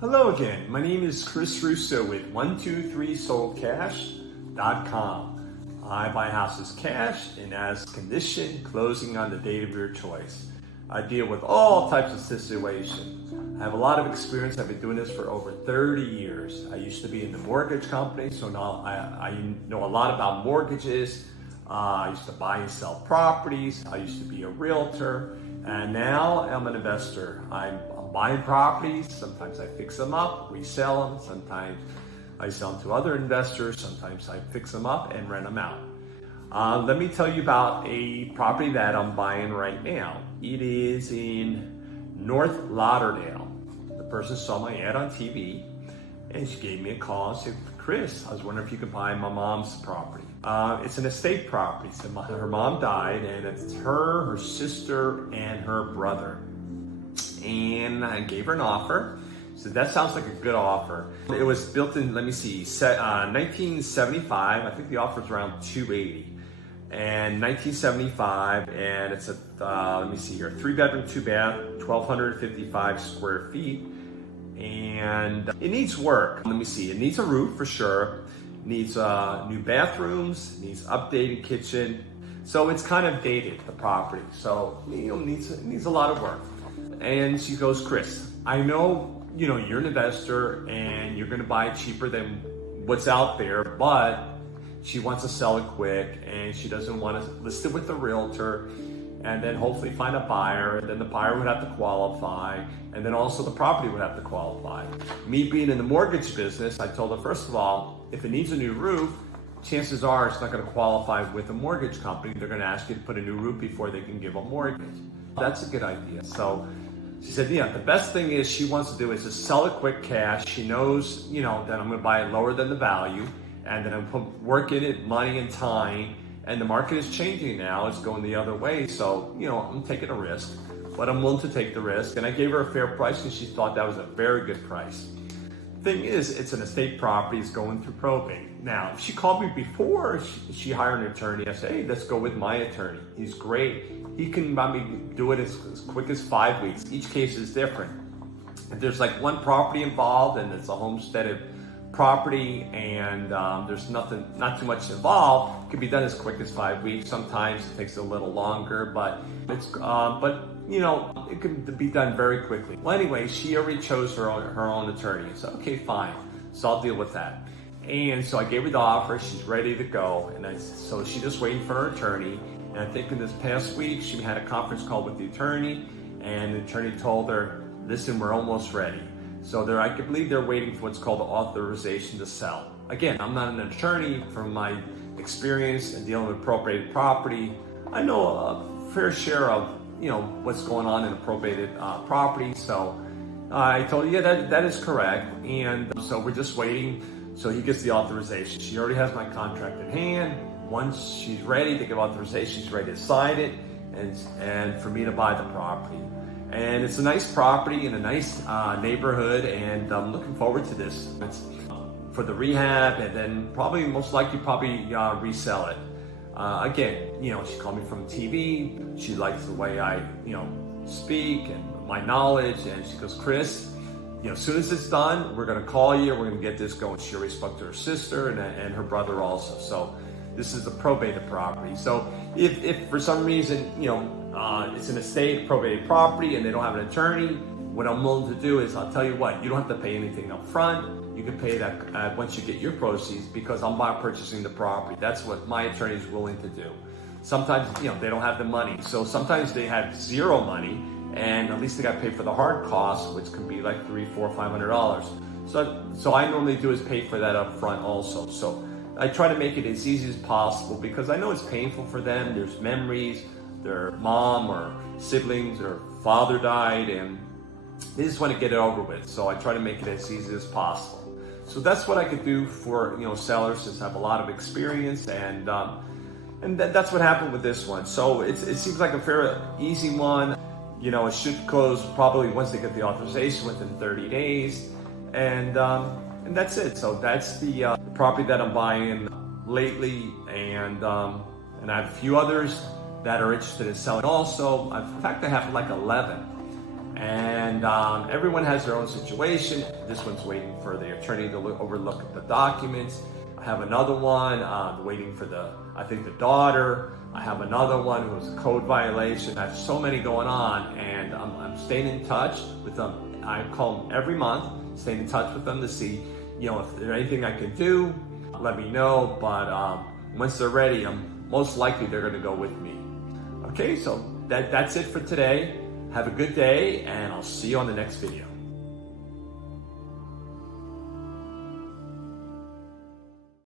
Hello again, my name is Chris Russo with 123soldcash.com. I buy houses cash and as condition, closing on the date of your choice. I deal with all types of situations. I have a lot of experience. I've been doing this for over 30 years. I used to be in the mortgage company, so now I know a lot about mortgages. I used to buy and sell properties. I used to be a realtor, and now I'm an investor. I'm buying properties. Sometimes I fix them up, resell them. Sometimes I sell them to other investors. Sometimes I fix them up and rent them out. Let me tell you about a property that I'm buying right now. It is in North Lauderdale. The person saw my ad on TV and she gave me a call and said, Chris, I was wondering if you could buy my mom's property. It's an estate property. So her mom died and it's her sister, and her brother. And I gave her an offer. So that sounds like a good offer. It was built in, 1975. I think the offer was around $280. And 1975, and it's a, 3-bedroom, 2-bath, 1,255 square feet. And it needs work. It needs a roof for sure. It needs new bathrooms, needs updated kitchen. So it's kind of dated, the property. So, it needs a lot of work. And she goes, Chris, I know, you're an investor and you're going to buy cheaper than what's out there, but she wants to sell it quick and she doesn't want to list it with the realtor and then hopefully find a buyer, and then the buyer would have to qualify, and then also the property would have to qualify. Me being in the mortgage business, I told her, first of all, if it needs a new roof, chances are it's not going to qualify with a mortgage company. They're going to ask you to put a new roof before they can give a mortgage. That's a good idea. So she said, the best thing is she wants to do is just sell it quick cash. She knows, that I'm going to buy it lower than the value, and then I'm put work in it, money and time. And the market is changing now. It's going the other way. So, I'm taking a risk, but I'm willing to take the risk. And I gave her a fair price and she thought that was a very good price. Thing is, it's an estate property. It's going through probate. Now, if she called me before she hired an attorney, I said, hey, let's go with my attorney. He's great. He can do it as quick as 5 weeks. Each case is different. If there's like one property involved and it's a homesteaded property and there's not too much involved, it can be done as quick as 5 weeks. Sometimes it takes a little longer, but it can be done very quickly. Well, anyway, she already chose her own attorney. So okay, fine. So I'll deal with that. And so I gave her the offer. She's ready to go. So she's just waiting for her attorney. And I think in this past week, she had a conference call with the attorney, and the attorney told her, listen, we're almost ready. So I believe they're waiting for what's called the authorization to sell. Again, I'm not an attorney. From my experience in dealing with probated property, I know a fair share of what's going on in a probated property. So I told her, that is correct. And so we're just waiting. So he gets the authorization. She already has my contract in hand. Once she's ready to give authorization, she's ready to sign it and for me to buy the property. And it's a nice property in a nice neighborhood, and I'm looking forward to this. It's for the rehab, and then most likely resell it. Again, she called me from TV. She likes the way I, speak and my knowledge, and she goes, Chris, as soon as it's done, we're going to call you. We're going to get this going. She already spoke to her sister and her brother also. So this is a probated property. So if for some reason, it's an estate probated property and they don't have an attorney, what I'm willing to do is, I'll tell you what, you don't have to pay anything up front. You can pay that once you get your proceeds, because I'm not purchasing the property. That's what my attorney is willing to do. Sometimes, they don't have the money. So sometimes they have zero money, and at least they got to pay for the hard costs, which can be like $300, $400, $500. So I normally do is pay for that up front also. So I try to make it as easy as possible, because I know it's painful for them. There's memories. Their mom or siblings or father died, and they just want to get it over with. So I try to make it as easy as possible. So that's what I could do for sellers, since I have a lot of experience, and that's what happened with this one. So it seems like a fairly easy one. It should close probably once they get the authorization within 30 days, and that's it. So that's the property that I'm buying lately, and I have a few others that are interested in selling also. In fact, I have like 11. And everyone has their own situation. This one's waiting for the attorney to overlook at the documents. I have another one waiting for I think the daughter. I have another one who was a code violation. I have so many going on, and I'm staying in touch with them. I call them every month, staying in touch with them to see, if there's anything I can do, let me know. But once they're ready, most likely they're going to go with me. Okay, so that's it for today. Have a good day, and I'll see you on the next video.